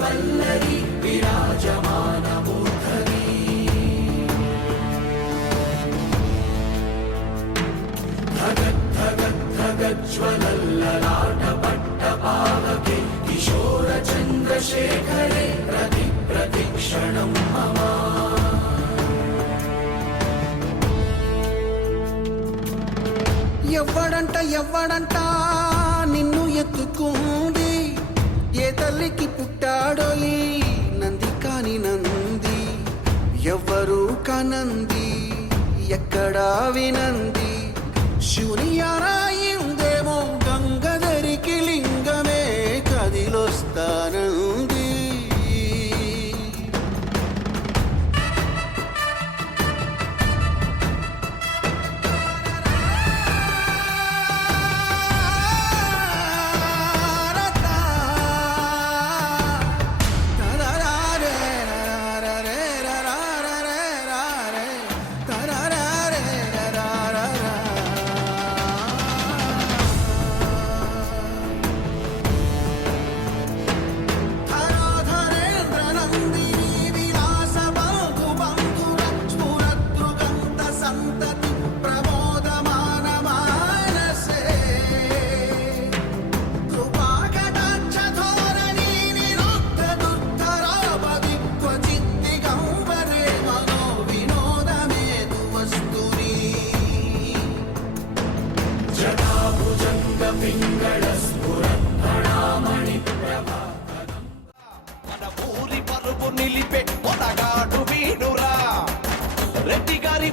वल्लरी विराजमानमूर्धनी धगज्ज्वलल्ललाटपट्टपावके किशोरचन्द्रशेखरे प्रतिक्षणं मम ఎవ్వడంట నిన్ను ఎత్తుకుంది ఏ తల్లికి పుట్టాడో ఈ నంది కాని నంది ఎవ్వరూ కానంది ఎక్కడా వినంది శివుని ఆరాయిందేమో గంగధరికి లింగమే కదిలొస్తానంది నిలిపే పొడగాడు వీడురా రెడ్డి గారి